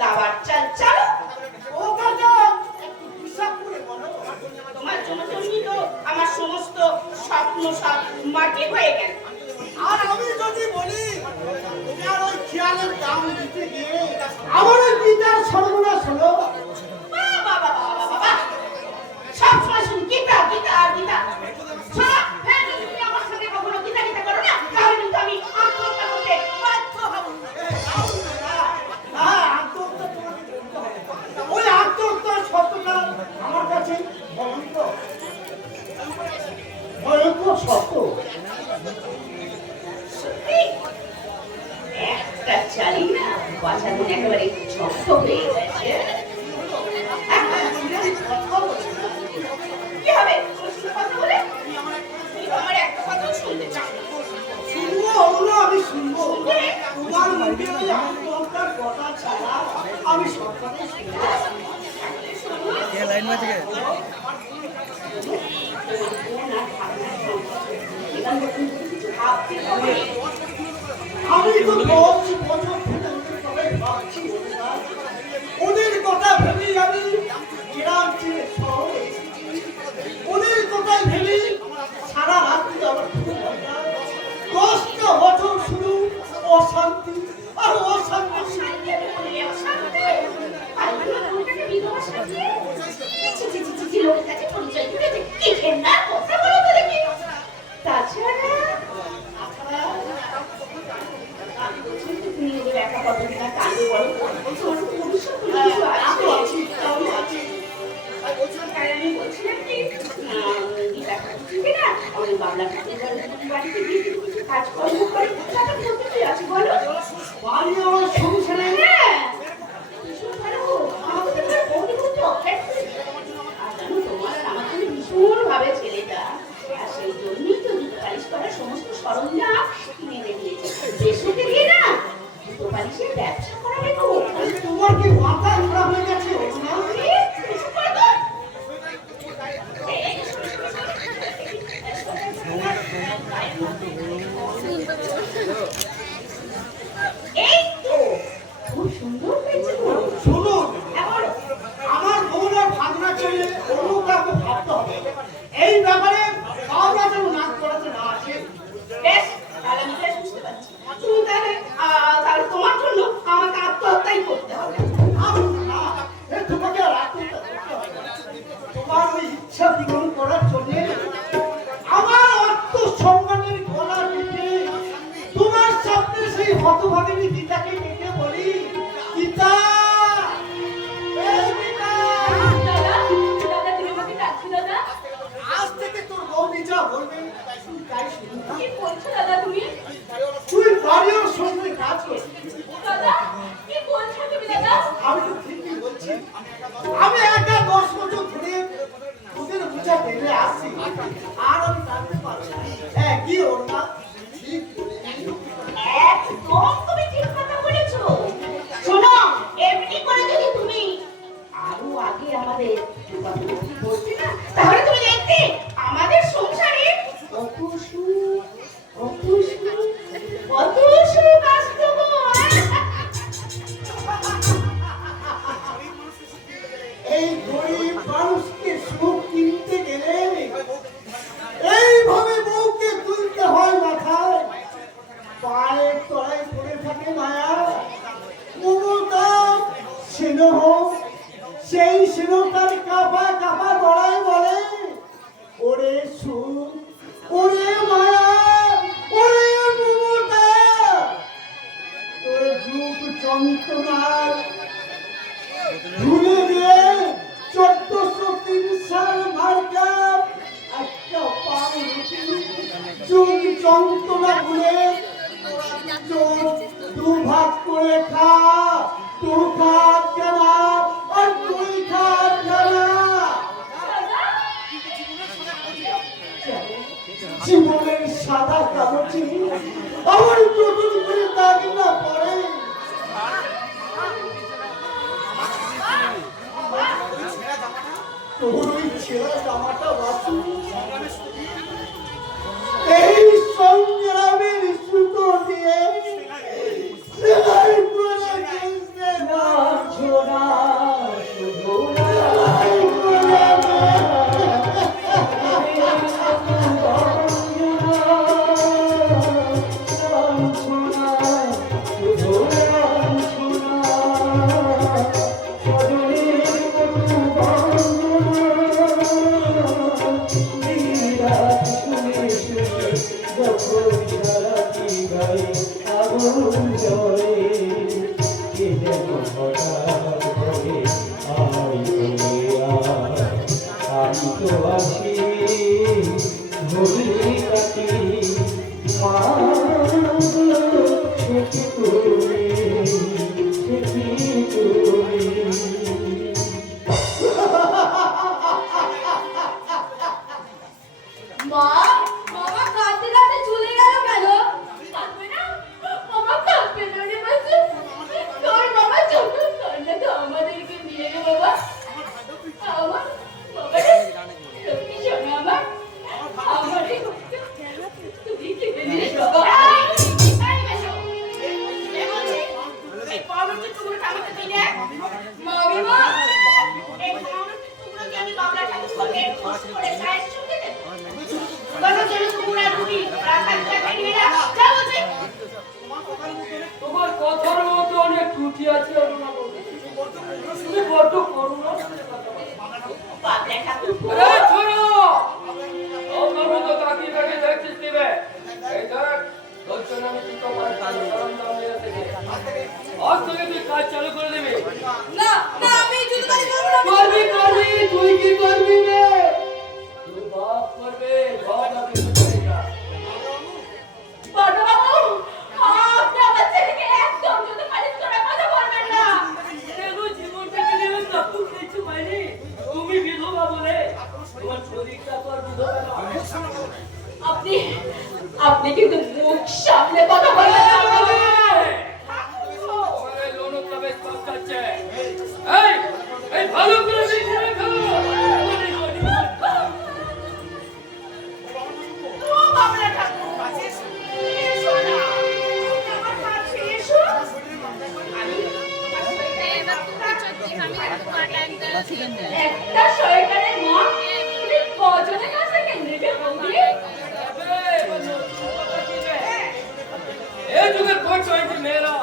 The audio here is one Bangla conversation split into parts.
দাবার চাল চালো। ও দাদা একটু হিসাব করে বলো। তোমার জন্যই তো আমার সমস্ত স্বপ্ন সব মাটি হয়ে গেল। আর আমি যদি বলি তোমার ওই খেয়ালের দাম দিতে গিয়ে আমার ওই গীতার সর্বনাশ হলো। বাবা বাবা বাবা সব সময় শুনি গীতা গীতা আর গীতা। শোনো, হ্যাঁ, যদি তুমি আমার সঙ্গে কখনো গীতা গীতা করো না, তাহলে কিন্তু আমি আত্মহত্যা করতে বাধ্য হব। হ্যাঁ, আত্মহত্যা তোমাকে করতে হবে। ওই আত্মহত্যার সত্যটা আমার কাছে ভয়ঙ্কর ভয়ঙ্কর সত্য। সত্যি একটা চালি না বাঁচানো একেবারে শক্ত হয়ে গেছে। কি হবে কথা বলে? তুমি আমার একটা কথাও শুনতে চাও না। শুনবো ওগুলো আমি শুনবো। তোমার মুখে ওই আত্মহত্যার কথা ছাড়া আমি সব কথাই শুনবো। লাইন में থেকে আমি তো 10 বছর ধরে ওদের কথাই ভাবছি। ওদের কথা ভেবেই আমি গ্রাম ছেড়ে শহরে এসেছি। ওদের কথাই ভেবেই সারা রাত্রি আমার ঘুম হয় না। 10টা বছর শুধু অশান্তি আর অশান্তি। কাজকর্ম করে আছে বলো বাড়ি আমার সংসারে ভীষণ ভাবে ছেলেটা, আর সেই জন্যই তো জুতো পালিশ করার সমস্ত সরঞ্জাম কিনে এনে দিয়েছে। দেশকে দিয়ে না জুতো পালিশের ব্যবসা করাবে তো। তোমার কি মাথা খারাপ হয়ে গেছে? এই তো খুব সুন্দর হয়েছে তো। শুনুন, আমার বউরা ভাগনা ছেলে অন্য কাউকে ভাবতে হবে। এই ব্যাপারে ভাবনা যেন নাক করাতে না আসে। বেশ, তাহলে আমি বেশ বুঝতে পারছি। তুমি তাহলে তোমার জন্য আমাকে আত্মহত্যাই করতে হবে। না, তোমাকে আর আত্মহত্যা করতে হবে না। তোমার ওই ইচ্ছা পূরণ করার জন্য আমার আত্মসম্মানের গলা টিপে তোমার সামনে সেই হতভাগিনী গীতাকে ডেকে বলি, গীতা আজ থেকে তোর বৌদি যা বলবে তুই তাই শুনবি। তুই বাড়ির সঙ্গে কাজ করছিস। আমি তো ঠিকই বলছি। আমি একা 10 বছর ধরে ওদের বুঝা টেনে আসছি, আর আমি জানতে পারছি না। হ্যাঁ, কি ওর না ঠিক একদম তুমি ঠিক কথা বলেছো। শোনো, এমনি করে যদি তুমি আরো আগে আমাদের যোগাযোগ করতে না, তাহলে তুমি দেখতে আমাদের সংসারে কত সুখ, কত সুখ, কত সুখ আসতো গো। এই গরিব মানুষকে সুখ কিনতে গেলে এইভাবে বউকে তুলতে হয় মাথায়। পায়ের তলায় পড়ে থাকে মায়া, মমতা, স্নেহ। সেই স্নেহটার কাপা কাপা গলায় বলে, ওরে সুখ, ওরে মায়া, ওরে মমতা। তোর যুগ যন্ত্রণার ভুলে দিয়ে 1403 সাল মার্কা একটা পাউরুটি যুগ যন্ত্রণা ভুলে দুভাগ করে খা, দু ভাগ কেনা আর 2 ভাগ কেনা। জীবনের সাদা কাগজে আমার নতুন করে দাগ না পড়ে। তোর ওই ছেঁড়া জামাটা বাসু এই সংগ্রামের সুতো দিয়ে সেলাই করে গেছে না। আগুন জ্বলে কে যেন হঠাৎ বলে আয় বলে আয় আমি তো আছি ঘড়ি কাটি মা সে কি তুমি সে কি তুমি মা বাবা কাঁদতে কাঁদতে চলে গেল কেন? কাঁদবে না? বাবা কাঁদবে না রে বাচ্চা। তোর বাবা ছোট কান্না তো আমাদেরকে নিয়ে রে বাবা। আমার বাবা রে, লক্ষ্মী সোনা আমার, আমার এই বাচ্চা, তুই কেঁদে দিস বাবা। এই বেশো, এ বলছি, এই পাউরুটির টুকরোটা আমাকে তুই দে। মামিমা, এই পাউরুটির টুকরো কি আমি বাবলা ঠাকুরকে খুশ করে চায়ের সঙ্গে দেবো? কোনো যেন কুকুর আর রুটি রাখার জায়গায় নিয়ে যা। যা বলছি। তোমার কথার মধ্যে অনেক ত্রুটি আছে অরুণা বৌদি। তুমি বড্ড করুণা করে কথা বলো। বাবলা ঠাকুর এই ছোড়ো! আমার মতো তাকিয়ে তাকিয়ে দেখছিস কি বে? এই দেখ, তোর জন্য আমি কি তোমার সরঞ্জাম নিয়ে এসেছি। আজ থেকে তুই কাজ চালু করে দিবি। না না আমি জুতো কালি করবো না। করবি করবি, তুই কি করবি বে? তুই বাপ করবে, বাপ আর কিছু করবি না। বড়বাবু, আপনি আমার ছেলেকে একদম জুতো পালিশ করে কথা বলবেন না। দেখো, জীবনটাকে নিয়ে তখন কিছু হয়নি। তুমি বিধবা বলে তোমার শরীরটা তো আর বিধবা না। আপনি আপনি কিন্তু মুখ সামনে কথা বলবেন না। ওরে লোনটা বেশ কম যাচ্ছে। এই, এই ভালো করে দেখে রাখো। ও বাবলা ঠাকুর, এসো না। আমার কাছে এসো। আমি তোমার শরীরে একটা শয়তানের মা তুমি কজনের কাছে কেন্দ্রে বৌদি? এই যুগের কোচ হয়েছে মেয়েরা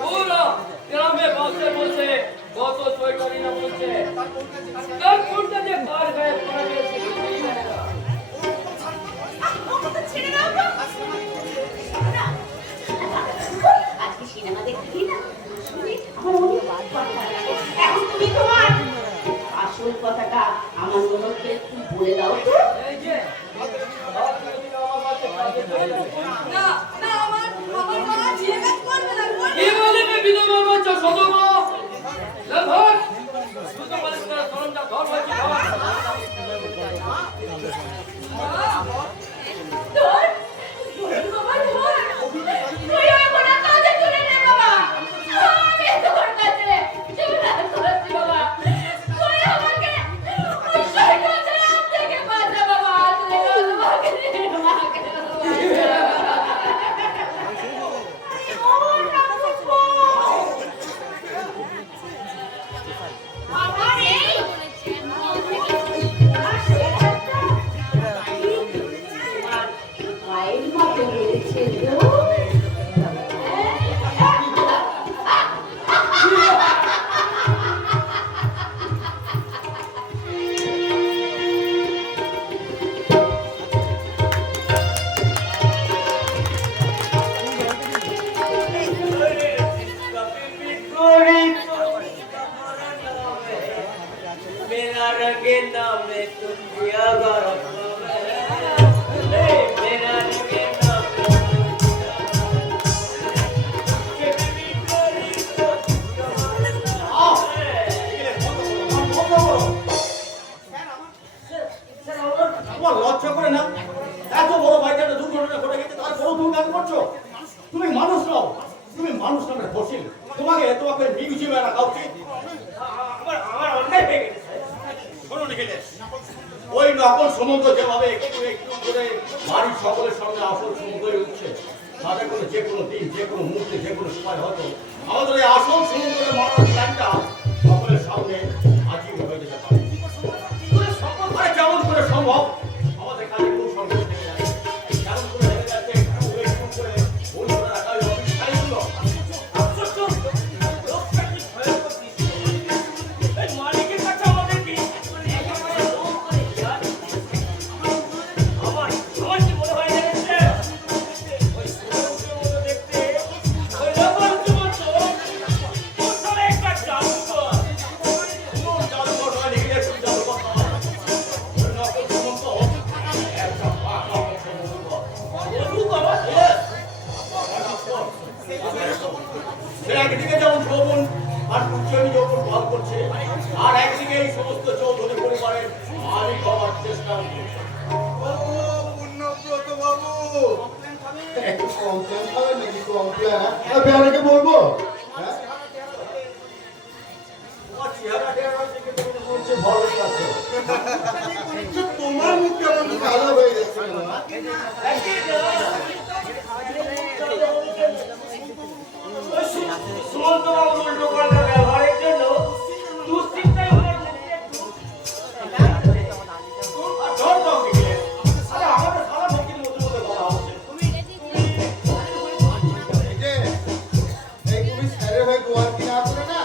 পুরো গ্রামে বসে বসে কত সৈকরি না বলছে তার কোনটা যে কার গায়ে পড়া গেছে কিছুই জানে না। আমাকে ছেড়ে দাও তো। না, আজকে সিনেমা দেখতে না শুনে আমার অনেক ভালো লাগে। এখন তুমি তোমার আসল কথাটা আমার মনকে একটু বলে দাও তো। এই যে আর যদি আমার কাছে কাজে চলে যাবে। না না আমার মা যে কাজ করবে না কি বলবে বিধবা বাচ্চা সদমা লভর শুধু বলিস না সরঞ্জাম ধর হয়েছে ধর। তোর বাবা ধর তুই এখন কাজে চলে নে বাবা। আমি তোর কাছে চলে আসছি বাবা। তুই আমাকে ওই শয়তানের হাত থেকে বাঁচা বাবা। তুই আমাকে আমাকে আমার এই মায়ের মতো হয়েছে তো। मेरा रंगे नामे तुम दिया गरम मेरा रंगे তোমার লজ্জা করে না? এত বড় বাইকে একটা দুর্ঘটনা ঘটে গেছে তারপরেও তুমি গান করছো? তুমি মানুষ নও, তুমি মানুষ নামে বসিল। তোমাকে মিউজিয়ামে রাখা উচিত। আমার অন্যায় হয়ে গেছে। শোনো নিখিলেশ, ওই নকল সমুদ্র যেভাবে একটু একটু করে বাড়ির সকলের সামনে আসল সমুদ্রে উঠছে, তাতে করে যে কোনো দিন, যে কোনো মুহূর্তে, যে কোনো সময় হয়তো আমাদের এই আসল সমুদ্রের মারার প্ল্যানটা সকলের সামনে হাজির হয়ে যেতে পারে। আরে কেমন করে সম্ভব? আমাদের কাছে কোনো সম্ভব নেই। কেমন করে হয়ে যাচ্ছে একটু একটু করে ভুল করে রাখা ওই অফিস ফাইলগুলো। আশ্চর্য! লোকটা কি ভয়ঙ্কর দৃশ্য। এই মালিকের কাছে আমাদের কি একেবারে লোক করে যায়। আমার কি মনে হয় জানেন? ওই সমুদ্রের মতো দেখতে সে একদিকে যেমন যৌবন আর উচ্চনী যৌবন ভাব করছে, আর একদিকে এই সমস্ত চৌধুরী পরিবারের মালিক হওয়ার চেষ্টা করছে। ও পুণ্যব্রত বাবু, একটু কমপ্লেন খাবে নাকি? কমপ্লেন বেড়াকে বলবো? হ্যাঁ, তোমার চেহারা টেহারা দেখে তো মনে হচ্ছে ভালোই আছে। তোমার মুখ কেমন ভালো হয়ে যাচ্ছে কেন? সুমন্ত বাবুর উল্টো পাল্টা ব্যবহারের জন্য দুশ্চিন্তায় ওনার মুখে একটু আর ধর দাও দেখলে, আরে আমাদের সারা ভক্তির মধ্যে মধ্যে কথা হচ্ছে। এই যে, এই তুমি স্যারের হয়ে গোয়ার কিনা আসলে না,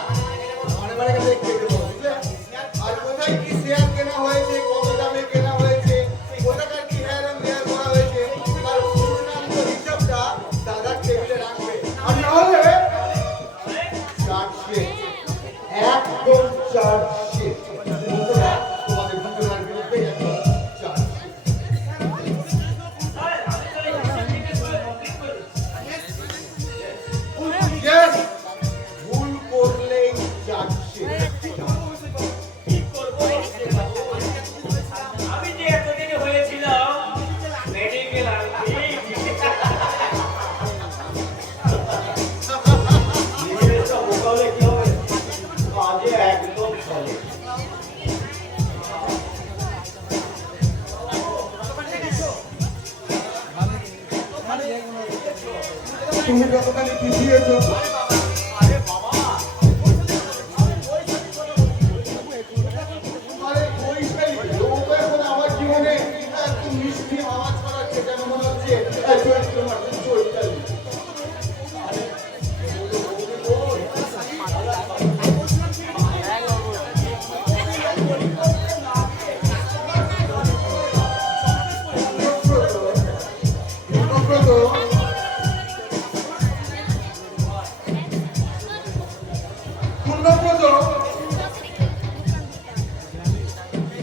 মনে মনে গেলে খেয়ে দেবো, বুঝলে? আর কোথায় কি শেয়ার কেনা হয়েছে, কত দামে কেনা হয়েছে, কোথাকার কি হেয়ার করা হয়েছে, তার পূর্ণাঙ্গ হিসাবটা দাদার টেবিলে রাখবে। আর না হলে চার্জশিট, একদম চার্জশিট। বন্ধুরা, তোমাদের দুজনের বিরুদ্ধে একদম চার্জশিট। Yes, ভুল করলেই চার্জশিট। কি করবো? আমি যে এতদিন হয়েছিলাম মেডিকেল আনছি। নিজেরটা বোকালে কি হবে? কাজে একদম চলে। তুমি যতখানি পিছিয়েছো, আরে বৈশালী, ও তো এখন আমার জীবনে একটু মিষ্টি হাওয়া ছড়াচ্ছে, যেন মনে হচ্ছে চৈত্র মাসের চৈতালি।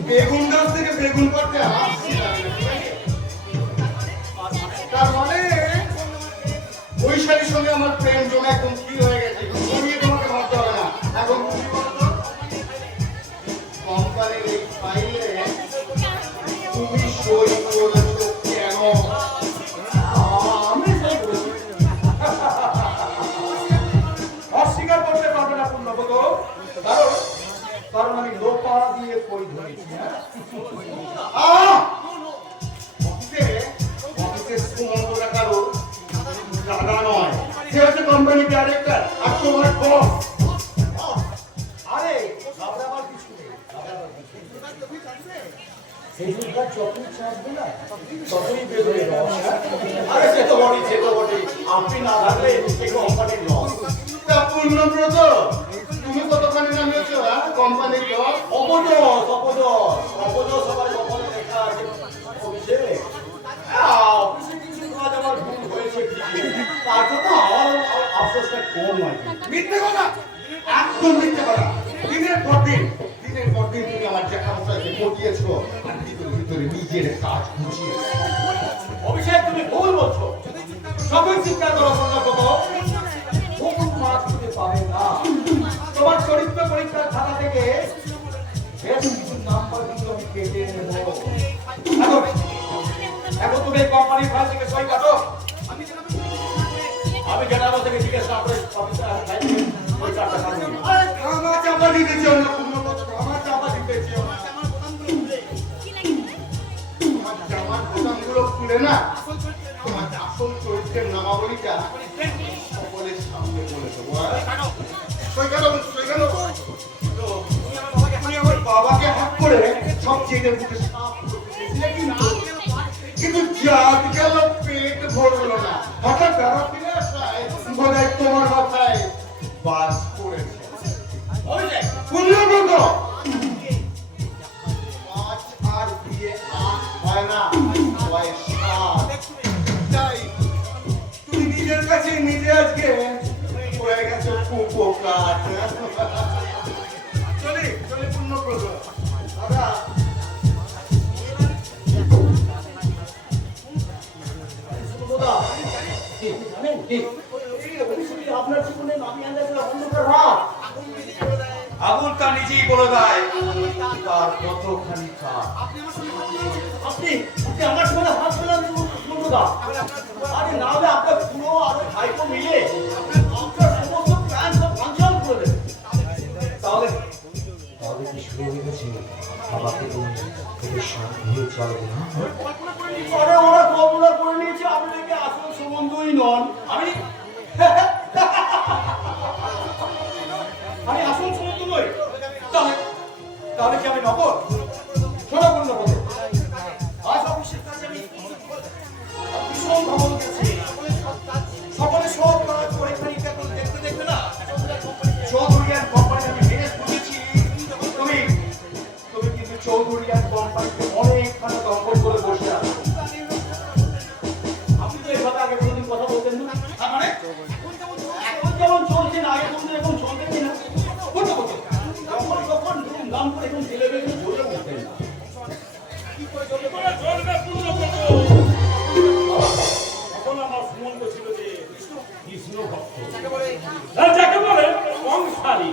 বেগুন গাছ থেকে বেগুন পাড়তে আসছি না, ঠিক আছে? তার মানে বৈশালীর সঙ্গে আমার প্রেম জমে একদম স্থির হয়ে গেছে। তুমি তোমাকে ভাবতে হবে না। এখন তুমি বলো তো, কোম্পানির এই ফাইলে তুমি সই করেছো কেন? আমি সই করেছি। অস্বীকার করতে পারবে না পূর্ণব্রত, কারণ আমি লোপা দিয়ে কই ধরেছি। অফিসে সুমন্ত কারো দাদা নয়, সে হচ্ছে কোম্পানি ডাইরেক্টর আর তোমার বস। আরে ঘাবড়াবার কিছু নেই, ঘাবড়াবার কিছু নেই। সেজুলকার যতই চাপবে না ততই বেরোয় রস। আরে সে তো বটেই, সে তো বটেই। আপনি না থাকলে এই কোম্পানির লস। তা পূর্ণব্রত, তুমি কতখানি নামিয়েছো কোম্পানির লস? অপদস, অপদস, অপদস আবার কপালে লেখা আছে অফিসে। অফিসে কিছু কাজ আমার ভুল হয়েছে ঠিকই, তার জন্য আমার আফসোসটা কম হয়। মিথ্যে কথা, একদম মিথ্যে কথা। দিনের পর দিন তুমি আমার দেখা মশাইকে পটিয়েছো আর ভিতরে ভিতরে নিজের কাজ গুছিয়েছো। অভিষেক, তুমি ভুল বলছো। সকল শিক্ষা করো পূর্ণব্রত, ভুল মাছ খুঁজে পাবে না। তোমার চরিত্র পরীক্ষার খাতা থেকে বেশ কিছু নাম্বার কিন্তু আমি কেটে নেব। এখন তুমি এই কোম্পানির ফাইল থেকে সই কাটো। আমি জানাবো থেকে জিজ্ঞেস না করে অফিসার ওই চারটা কাজ নিয়ে। আরে থামা চাপা দিতে চাও না পূর্ণব্রত, থামা চাপা দিতে চাও না। তোমার জামার বোতামগুলো খুলে না তোমার আসল চরিত্রের নামাবলীটা সকলের সামনে বলে দেবো। সই কেন? তুমি আমার বাবাকে হাত করে সব চেয়ে বুকে সাফ করতে চেয়েছিলে, কিন্তু জাত গেল পেট ভরলো না। হঠাৎ দাঁড়া ফিরে আসায় বোধহয় তোমার মাথায় বাস পড়েছে। পূর্ণব্রত, মাছ আর দিয়ে আখ হয় না, হয় স্বাদ। তাই তুমি নিজের কাছে নিজে আজকে হয়ে গেছো কুপোকার। চলে পূর্ণব্রত দাদা। জানেন কি? আপনার জীবনে নামি আনতে অন্ধকার রাত। আগুন তা নিজেই বলে দেয় তার কতখানি চাপ। আপনি আপনি আমার জীবনে হাত ফেলান বন্ধুদা। আরে না হলে আপনার পুরো আর ভাইপো মিলে আপনার সমস্ত প্ল্যান সব ভাঙচুর করে দেবে। তাহলে তাহলে কি শুরু হয়ে গেছে বাবাকে তোদের শান্তি হয়ে চলবে না? পরে ওরা কল্পনা করে নিয়েছে আপনি নাকি আসল সম্বন্ধই নন। আমি আমি আসল সম্বন্ধ নই। তাহলে তাহলে কি আমি নকল? শোনা কোন নকল? আজ অফিসের কাজে আমি ভীষণ ভ্রমণ করছি। সকলে সব কাজ পরীক্ষা নিরীক্ষা করে দেখতে দেখবে না চৌধুরী অ্যান্ড কোম্পানি আমি ম্যানেজ করেছি। তুমি তুমি কিন্তু চৌধুরী অ্যান্ড কোম্পানিকে অনেকখানে দখল করে বসে আছো। আপনি তো এভাবে আগে কোনোদিন কথা বলতেন না। তার মানে এখন যেমন চলছেন আগে কিন্তু এখন চলতে কিনা বলতে বলতে যখন যখন নাম করে এখন ছেলে মেয়ে জোরে বলতেন না। এখন আমার সুমন্ত ছিল যে কৃষ্ণ ভক্ত, যাকে বলে সংসারী,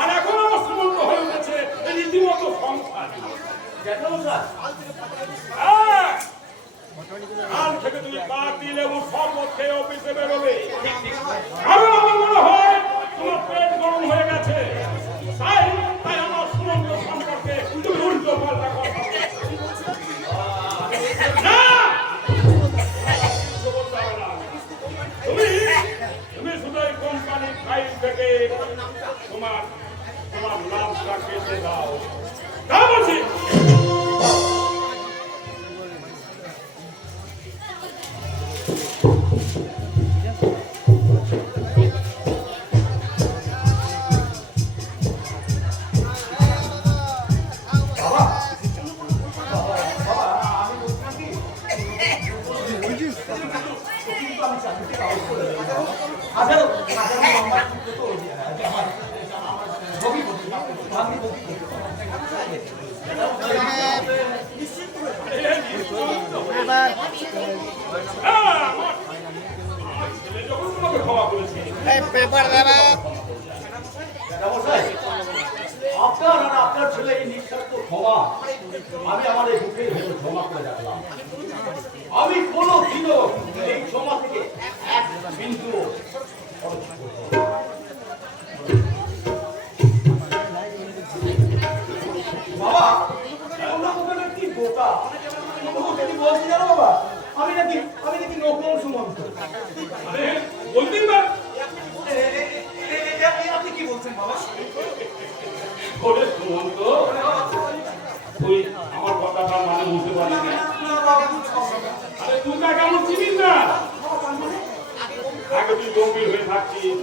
আর এখন আমার সুমন্ত হয়ে উঠেছে রীতিমতো সংসারী। কাল থেকে তুমি পাতি লেবু শরবত খেয়ে অফিসে বেরোবে। কারণ আমার মনে হয় তোমার পেট গরম হয়ে গেছে, তাই তাই আমার সুমন্ত সম্পর্কে তুমি উল্টো পাল্টা কথা বলছো। না! তুমি শুধু এই কোম্পানির ফাইল থেকে তোমার তোমার নামটা কেটে দাও। তা বলছি। আপনার আর আপনার ছেলে এই নিঃস্বার্থ ক্ষমা আমি আমার এই বুকের ভেতর ক্ষমা করে রাখলাম। আমি কোনোদিনও এই ক্ষমা থেকে এক বিন্দু বাবা কি বোকা যদি বলছি জানো বাবা আমি নাকি নকল সুমন্ত। বলতেই পার আপনি কি বলছেন বাবা? বলে সুমন্ত, তুই আমার কথাটা মানে বুঝতে পারলি না? আরে তুই তাকে আমার চিনিস না। আগে তুই গম্ভীর হয়ে থাকছিস,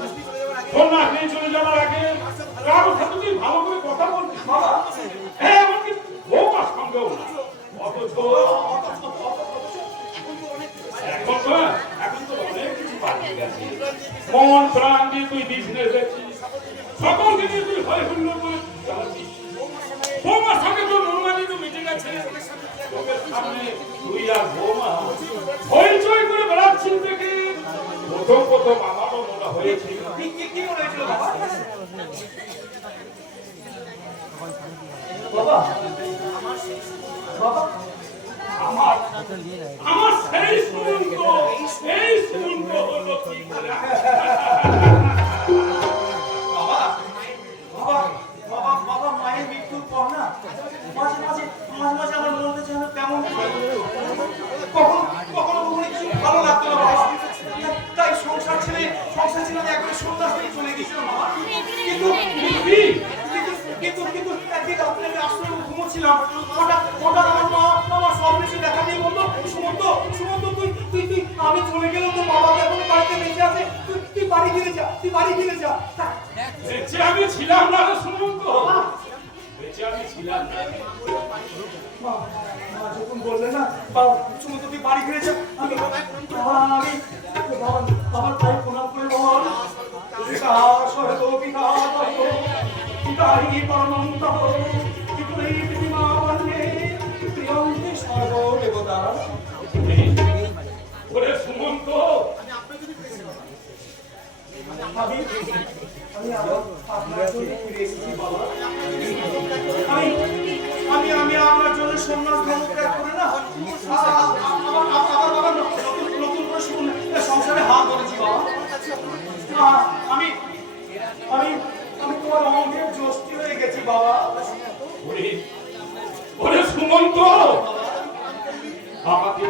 সন্ন্যাস নিয়ে চলে যাওয়ার আগে কারোর সাথে তুই ভালো করে কথা বলছিস বাবা। হ্যাঁ, এমনকি বউমার সঙ্গেও না। অথচ এখন তো অনেক কিছু পাল্টে গেছে। মন প্রাণ দিয়ে তুই বিজনেস দেখছিস, সকলকে নিয়ে তুই হয় হুল্ল করে চালাচ্ছিস। বৌমার সঙ্গে তোর অনুমানিত মিটে গেছে। তোকে সামনে তুই আর বৌমা হইচই করে বেড়াচ্ছিস দেখে প্রথম আমারও মনে হয়েছিল। কি মনে হয়েছিল বাবা? বাবা বাবা আমার সেই সুমন্ত হলো কি করে? বাবা বাবা বাবা বাবা মায়ের মৃত্যুর পর না মাঝে মাঝে আমার মনে যেন তেমন কখনো কিছু ভালো লাগতো না বাবা। তাই সংসার ছেড়ে আমি একবারে সন্ন্যাস নিয়ে চলে গেছিলাম বাবা। কিন্তু কিন্তু একদিন রাত্রে আমি আশ্রমে ঘুমোচ্ছিলাম, হঠাৎ আমার স্বপ্নে এসে দেখা দিয়ে বললো, সুমন্ত তুই আমি চলে গেলাম তো বাবাকে এখন বাড়িতে বেঁচে আছে, তুই বাড়ি ফিরে যা। বেঁচে আমি ছিলাম না রে সুমন্ত, বেঁচে আমি ছিলাম না। মা যখন বললে না সুমন্ত তুই বাড়ি ফিরে যা, আমি বাবার পায়ে প্রণাম করে বল পিতাহি পরমন্তঃ পিতুরি পিতিমা বন্দে প্রিয়ন্তে সর্বদেবতা। ওরে সুমন্ত, আমি আমি আবার আপনার জন্য ফিরে এসেছি বাবা। আমি আমি আমি আপনার জন্য সন্ন্যাস ধর্ম ত্যাগ করে না আমার বাবা নতুন করে সংসারে হাত ধরেছি বাবা। আমি আমি আমি তোমার অঙ্গের জষ্টি হয়ে গেছি বাবা। ওরে ওরে সুমন্ত, আমাকে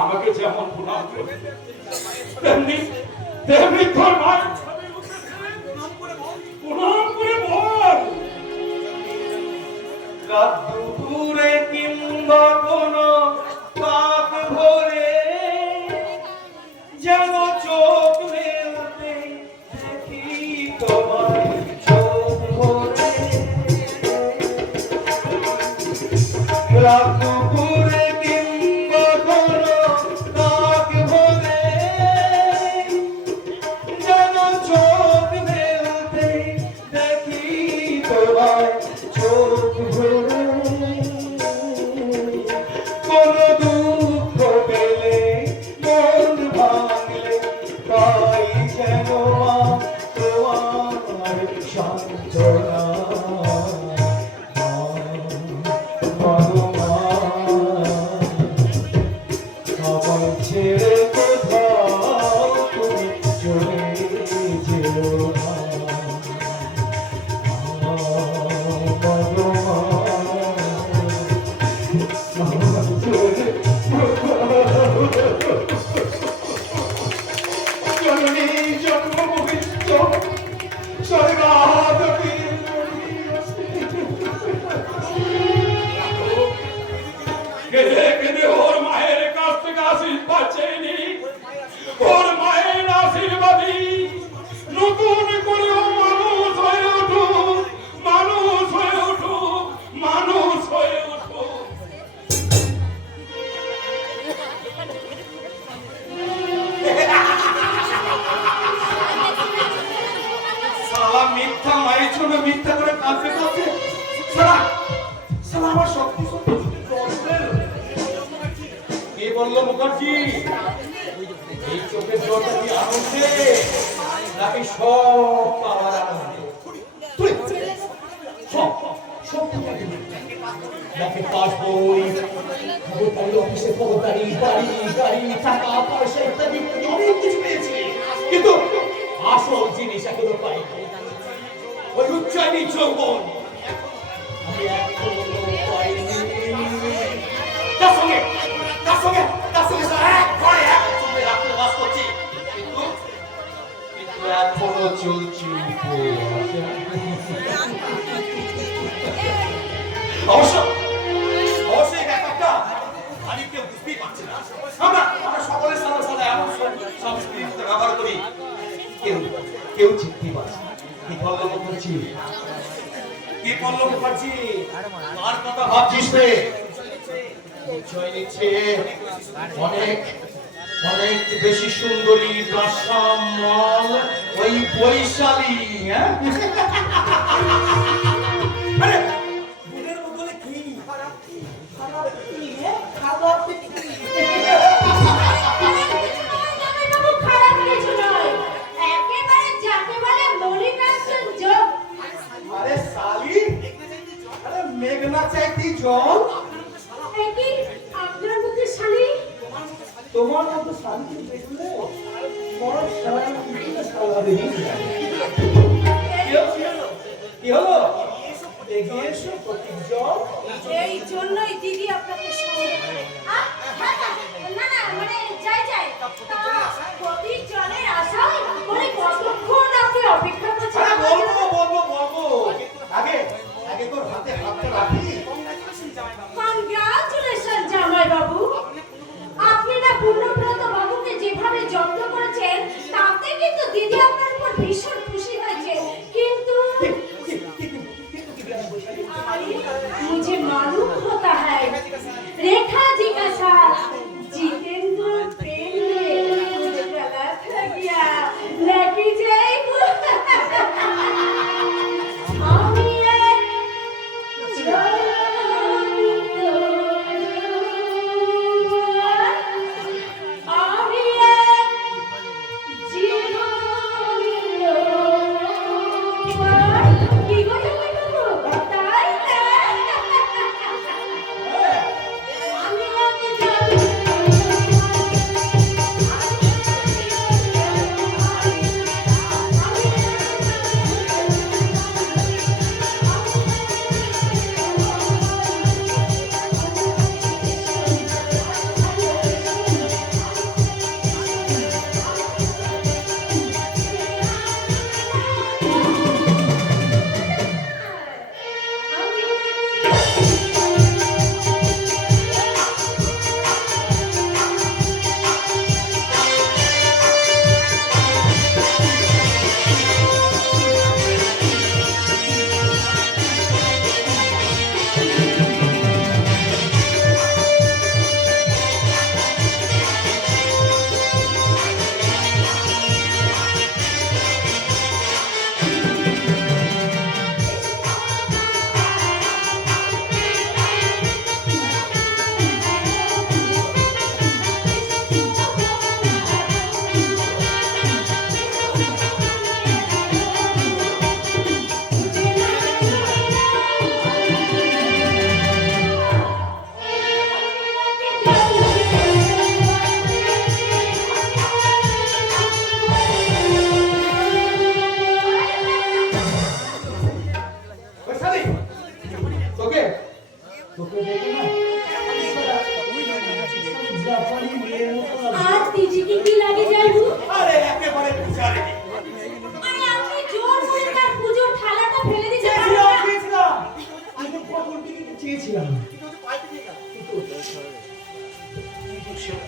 আমাকে যেমন প্রণাম করে তেমনি তেমনি তোর মায়ের প্রণাম করে বল। রাত দুপুরে কিংবা কোনো পাক ভরে যেন চোখ মেলতে দেখি তোমার চোখ ভরে। রাত দুপুরে কিংবা কোনো পাক ভরে যেন চোখ মেলতে দেখি তোমার চোখ ভরে। কোনো দুঃখ পেলে মন ভাঙলে তাই যেন তোমার সান্ত্বনা। আমার ছেড়ে কোথাও তুমি চলে যেও না। কেঁদে কেঁদে ওর মায়ের কাছ থেকে আশীর্বাদ চেয়েনি, ওর মায়ের আশীর্বাদী নতুন করে ও মানুষ হয়ে উঠুক, মানুষ হয়ে উঠুক, মানুষ হয়ে উঠুক। সালা মিথ্যা মায়ের জন্য মিথ্যা করে কাঁদতে কাঁদতে সালা সালা আমার সত্যি সত্যি কে বললো মুখার্জি? এই চোখের জলটা কি আনন্দে নাকি সব পাওয়ার আনন্দে? সব সব নাকি পাস বই, খবরদারি অফিসে খবরদারি, বাড়ি গাড়ি, টাকা পয়সা ইত্যাদি অনেক কিছু পেয়েছি, কিন্তু আসল জিনিস এখনো পাইনি। ওই উচ্চারী যৌবন আমি এখনো পাইনি। তার সঙ্গে এক ঘরে এক সঙ্গে রাত্রে বাস করছি, কিন্তু এখনো চলছি অবশ্যই ব্যাপারটা আমি কেউ বুঝতেই পারছি না। আমরা সকলের সাথে সাথে এমন সংস্কৃতি ব্যবহার করি, কেউ কেউ চিনতে পারছে না। কি পল্লব মুখার্জি, কি পল্লব মুখার্জি, কার কথা ভাবছিস রে? নিশ্চয় নিচ্ছে অনেক অনেক বেশি সুন্দরী রসামল ওই বৈশালী। হ্যাঁ আরে দুধের বদলে কি খারাপ কি খারাপ খারাপ কিছু নয়, একেবারে যাকে বলে মনিকাঞ্চন যোগ। আরে সালি, আরে মেঘনা চাইতি জল। একই আপনার মধ্যে শালি, তোমার মতো শান্তি দেখলে বড় সারা কিছু সারা দেই। কি হলো এগিয়ে এসো প্রতীক জল। এই জন্যই দিদি আপনাকে না না মানে যাই প্রতীক জলের আশায় মানে কতক্ষণ আপনি অপেক্ষা করছেন? বলবো আগে আগে তোর হাতে হাতটা রাখি। কনগ্রাচুলেশন জামাই বাবু, আপনি না পূর্ণব্রত বাবুকে যেভাবে যত্ন করেছেন তাতে কিন্তু দিদি আপনার উপর ভীষণ খুশি হয়েছে। কিন্তু मुझे मालूम होता है रेखा जी का साथ जितेंद्र प्रेम में मुझे गलत हो गया, लगी जाएगी।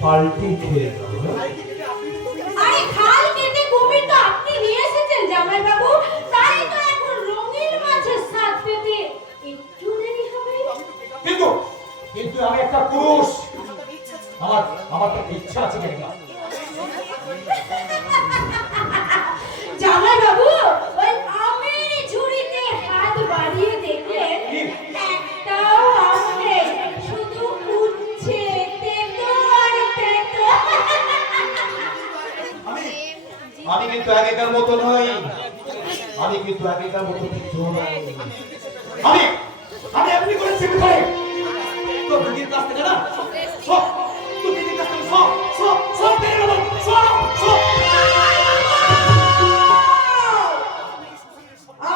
পাল্টি খেয়ে যাবো। আরে খাল কেটে কুমির তো আপনি নিয়ে এসেছেন জামাই বাবু, তাই তো এখন রঙিন মাছের স্বাদ পেতে একটু দেরি হবে। কিন্তু কিন্তু আমি একটা পুরুষ, আমার তো ইচ্ছা আছে কেন? জামাই বাবু ওই আমের ঝুড়িতে হাত বাড়িয়ে দেখলেন একটাও আম নেই, শুধু উচ্ছে তেতো আর তেতো। আমি কিন্তু আগেকার মতো নই, আমি কিন্তু আগেকার মতো কিছু নই। আমি এমনি করে চেপে ধরে তো দিদির কাছ থেকে না সব, তো দিদির কাছ থেকে সব পেয়ে গেল, সব।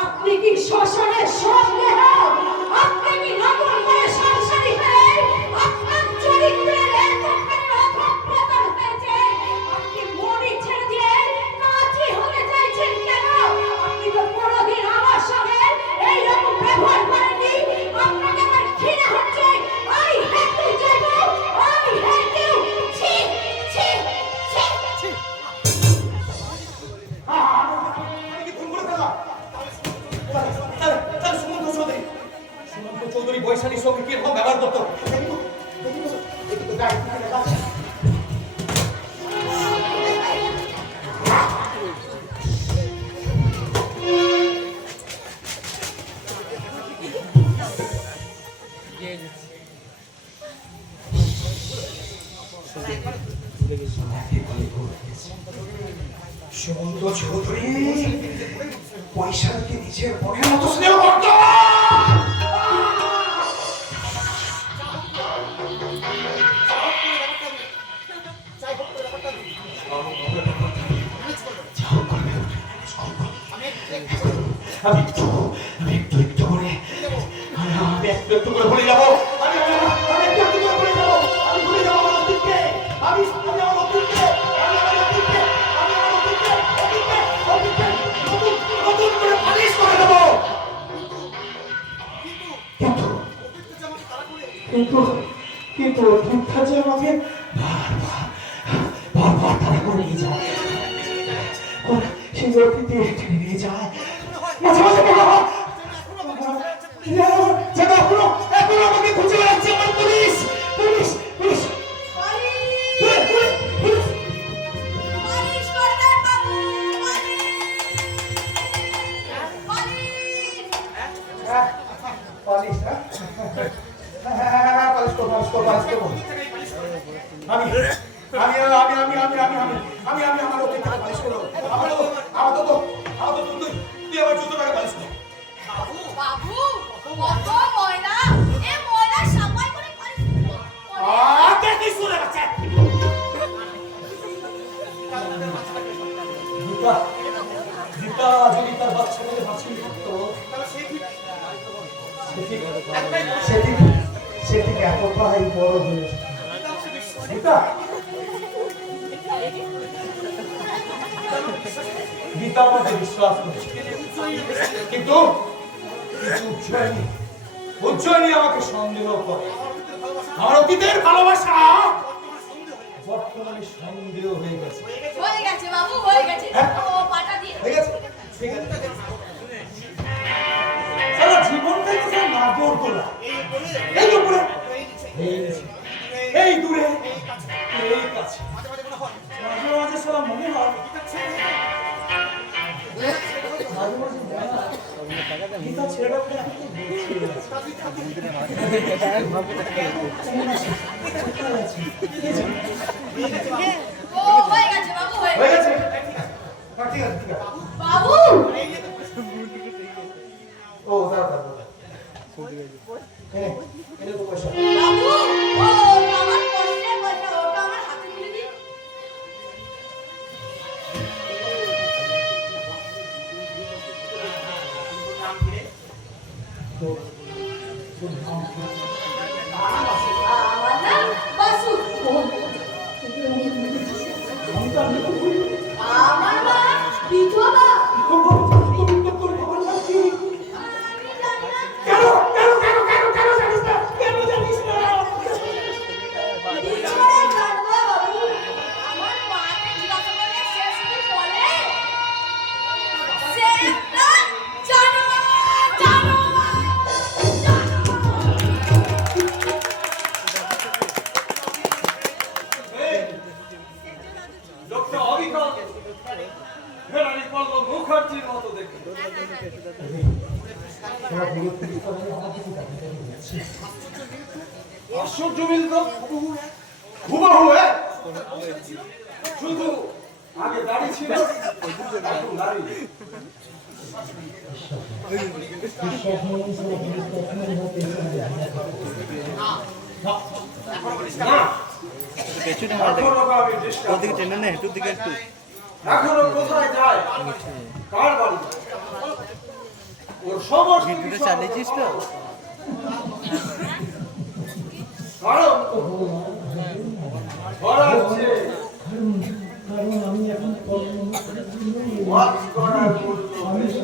আপনি কি শ্মশানের সন্দেহ? আপনি কি নতুন করে সংসারী হয়ে আপনার চরিত্রের এতখানি অধঃপতন হয়েছে? আপনি মনি ছেড়ে দিয়ে কাঠি হতে চাইছেন কেন? আপনি তো কোনোদিন আমার সঙ্গে এইরকম ব্যবহার করেননি। আপনাকে আমার ঘৃণা হচ্ছে। I hate you, Jago! I hate you! ছি, ছি, ছি। আমি কি খুন করে ফেললাম? তাহলে সুমন্ত চৌধুরী বৈশালীর সঙ্গে কিরকম ব্যবহার করতো দেখি তো গাড়ি থেকে লেখা আছে। সুমন্ত চৌধুরী বৈশালীকে নিজের মনের মতো স্নেহ করতো। আমি একটু করে ভুলে যাবো। আমি একটু করে ভুলে যাবো। আমি ভুলে যাবো আমার অতীতকে। আমি আমার অতীতকে নতুন করে পালিশ করে দেবো। কিন্তু অতীতটা যে আমাকে বারবার তারা করে নিয়ে যায়, সেই অতীতে টেনে নিয়ে যায়। মাঝে মাঝে এখনো আমাকে খুঁজে বেড়াচ্ছে আমার পুলিশ। মালিশ করবেন বাবু, মালিশ। পালিশ করবো। আমি আমার অতীতকে পালিশ করবো। তুই আমার 14 টাকা পালিশ কর। বাবু কত ময়লা, এ ময়লা সাফাই করে পালিশ করো। তুই শুনে বাচ্চা গীতা যদি তার বাচ্চাকে বাঁচিয়ে থাকতো সে ঠিক এতটাই বড় হয়েছে। গীতা আমাকে বিশ্বাস করে, কিন্তু উজ্জয়িনী আমাকে সন্দেহ করে। আমার অতীতের ভালোবাসা বর্তমানে সন্দেহ হয়ে গেছে। হয়ে গেছে বাবু, হয়ে গেছে। ও পাটা দিয়ে ঠিক আছে সারা জীবনটাই তো না বোর করলাম। এই উপরে, এই দূরে, এই কাছে, মাঝে মাঝে সারা মনে হয় গীতা ছেড়ে ও হয়ে গেছে বাবু, হয়ে হয়ে গেছে। গেছে। ঠিক আছে বাবু ও দাঁড়া এনে তো পয়সা। বাবু ও আমার কষ্টের পয়সা, ওটা আমার হাতে তুলে দিন। আমার নাম বাসু। আমার মা বিধবা। কেন জানিস না? কি করে জানবো বাবু? শরণার্থীর মতো দেখে। তোমার বিরক্তি করে আমাকে কি দেখাতে হচ্ছে? আশ্চর্য মিল তো হুবহু এক। শুধু আগে দাড়ি ছিল, এখন দাড়ি নেই। বিশ্বাস নেই তোমার বিরক্তি এখনই হতে না, পেছনে এখনো আমি চেষ্টা ওদিকে করব। টেনে নে একটু দিকে একটু এখনো কোথায় যায়, কার বাড়ি যায়? ওর সমস্ত ভিডিওটা কিছু চালিয়েছিস তো? কারণ ধরা হচ্ছে কারণ আমি এখন কর্ম ওয়াজ করার মূল্য বেশি।